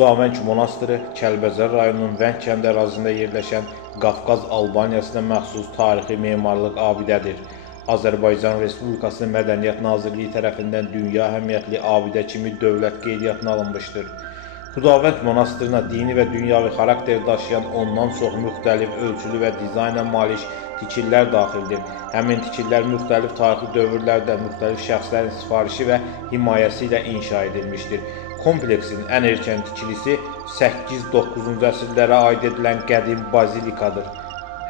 Xudavəng monastırı Kəlbəcər rayonunun Vəng kəndi ərazisində yerləşən Qafqaz Albaniyasına məxsus tarixi memarlıq abidədir. Azərbaycan Respublikası Mədəniyyət Nazirliyi tərəfindən dünya əhəmiyyətli abidə kimi dövlət qeydiyyatına alınmışdır. Xudavəng monastırına dini və dünyavi xarakter daşıyan ondan çox müxtəlif ölçülü və dizayna malik tikililər daxildir. Həmin tikililər müxtəlif tarixi dövrlərdə müxtəlif şəxslərin sifarişi və himayəsi ilə inşa edilmişdir. Kompleksin ən erkən tikilisi 8-9-cu əsrlərə aid edilən qədim bazilikadır.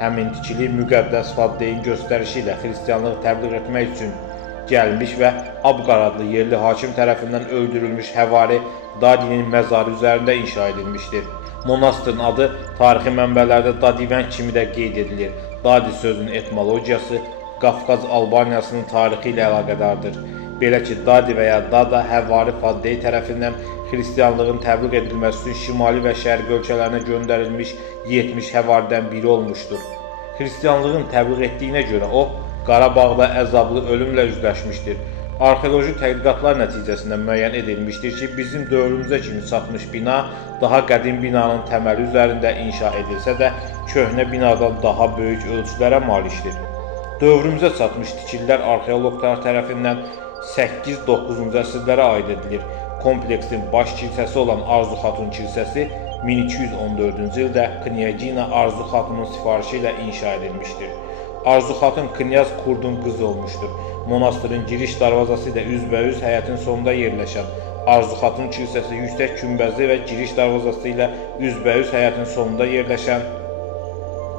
Həmin tikili müqəddəs Faddeyin göstərişi ilə xristianlığı təbliğ etmək üçün gəlmiş və Abqar adlı yerli hakim tərəfindən öldürülmüş Həvari Dadinin məzarı üzərində inşa edilmişdir. Monastırın adı tarixi mənbələrdə Dadivəng kimi də qeyd edilir. Dadi sözünün etimologiyası Qafqaz Albaniyasının tarixi ilə əlaqədardır. Belə ki, Dadi və ya Dada Həvari Faddey tərəfindən xristianlığın təbliğ edilməsi üçün şimali və şərqi ölkələrinə göndərilmiş 70 həvaridən biri olmuşdur. Xristianlığın təbliğ etdiyinə görə o, Qarabağda əzablı ölümlə üzləşmişdir. Arxeoloji tədqiqatlar nəticəsində müəyyən edilmişdir ki, bizim dövrümüzə kimi çatmış bina daha qədim binanın təməli üzərində inşa edilsə də, köhnə binadan daha böyük ölçülərə malikdir. Dövrümüzə çatmış tikililər arxeoloqlar tərəfindən 8-9-cu əsrlərə aid edilir. Kompleksin baş kilsəsi olan Arzu Xatun kilsəsi 1214-cü ildə Knyazina Arzu Xatunun sifarişi ilə inşa edilmişdir. Arzu Xatun Knyaz Kurdun qızı olmuşdur. Monastırın giriş darvazası ilə üzbəyüz həyətin sonunda yerləşən Arzu Xatun kilsəsi yüksək günbəzli və giriş darvazası ilə üzbəyüz həyətin sonunda yerləşən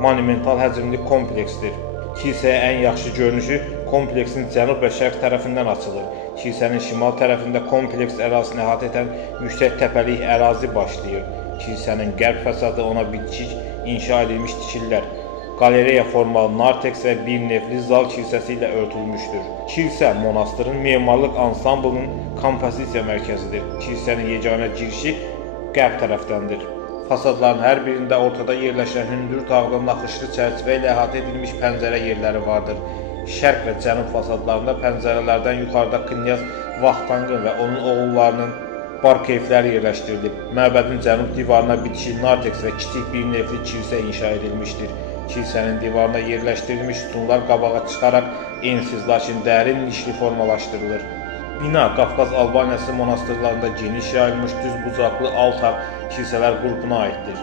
monumental həcmli kompleksdir. Kilsəyə ən yaxşı görünüşü kompleksin cənub və şərq tərəfindən açılır. Kilsənin şimal tərəfində kompleks ərazisini əhatə edən yüksək təpəlik ərazi başlayır. Kilsənin qərb fəsadı ona bitişik inşa edilmiş tikililər, qalereya formalı narteks və bir nefli zal kilsəsi ilə örtülmüşdür. Kilsə monastırın memarlıq ansamblının kompozisiya mərkəzidir. Kilsənin yeganə girişi qərb tərəfdəndir. Fasadların hər birində ortada yerləşən hündür tağlı naxışlı çərçivə ilə əhatə edilmiş pəncərə yerləri vardır. Şərq və cənub fasadlarında pəncərələrdən yuxarıda Knyaz Vaxtangın və onun oğullarının bar keyfləri yerləşdirilib. Məbədin cənub divarına bitişik narteks və kiçik bir nefli kilsə inşa edilmişdir. Kilsənin divarına yerləşdirilmiş sütunlar qabağa çıxaraq ensiz, lakin dərin nişli formalaşdırılır. Bina Qafqaz Albaniyası monastırlarında geniş yayılmış düz bucaqlı altar kilsələr qrupuna aiddir.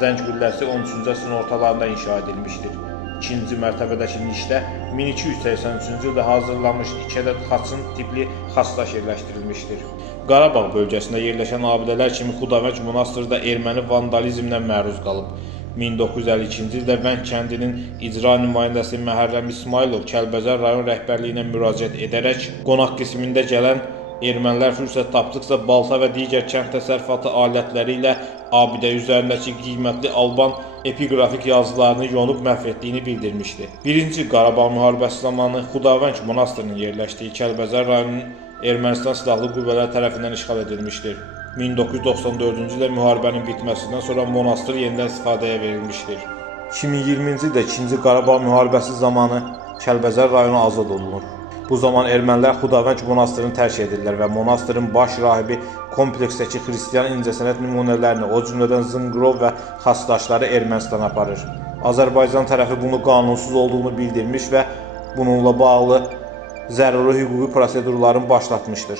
Zəng qülləsi 13-cü əsrin ortalarında inşa edilmişdir. İkinci mərtəbədəki nişdə 1283-cü ildə hazırlanmış 2 ədəd xaçın tipli xaçdaş yerləşdirilmişdir. Qarabağ bölgəsində yerləşən abidələr kimi Xudavəng monastırı da erməni vandalizmlə məruz qalıb. 1952-ci ildə Vəng kəndinin icra nümayəndəsi Məhərrəm İsmailov Kəlbəcər rayon rəhbərliyinə müraciət edərək qonaq qismində gələn ermənilər fürsət tapdıqca balta və digər kənd təsərrüfatı alətləri ilə abidə üzərindəki qiymətli Alban epiqrafik yazılarını yonub məhv etdiyini bildirmişdi. Birinci Qarabağ müharibəsi zamanı Xudavəng monastırının yerləşdiyi Kəlbəcər rayonunun Ermənistan silahlı qüvvələri tərəfindən işğal edilmişdir. 1994-cü ildə müharibənin bitməsindən sonra monastır yenidən istifadəyə verilmişdir. 2020-ci ildə 2-ci Qarabağ müharibəsi zamanı Kəlbəcər rayonu azad olunur. Bu zaman ermənilər Xudavəng monastırını tərk edirlər və monastırın baş rahibi kompleksdəki xristian incəsənət nümunələrini, o cümlədən zınqrov və xaçdaşları Ermənistana aparır. Azərbaycan tərəfi bunu qanunsuz olduğunu bildirmiş və bununla bağlı zəruri hüquqi prosedurların başlatmışdır.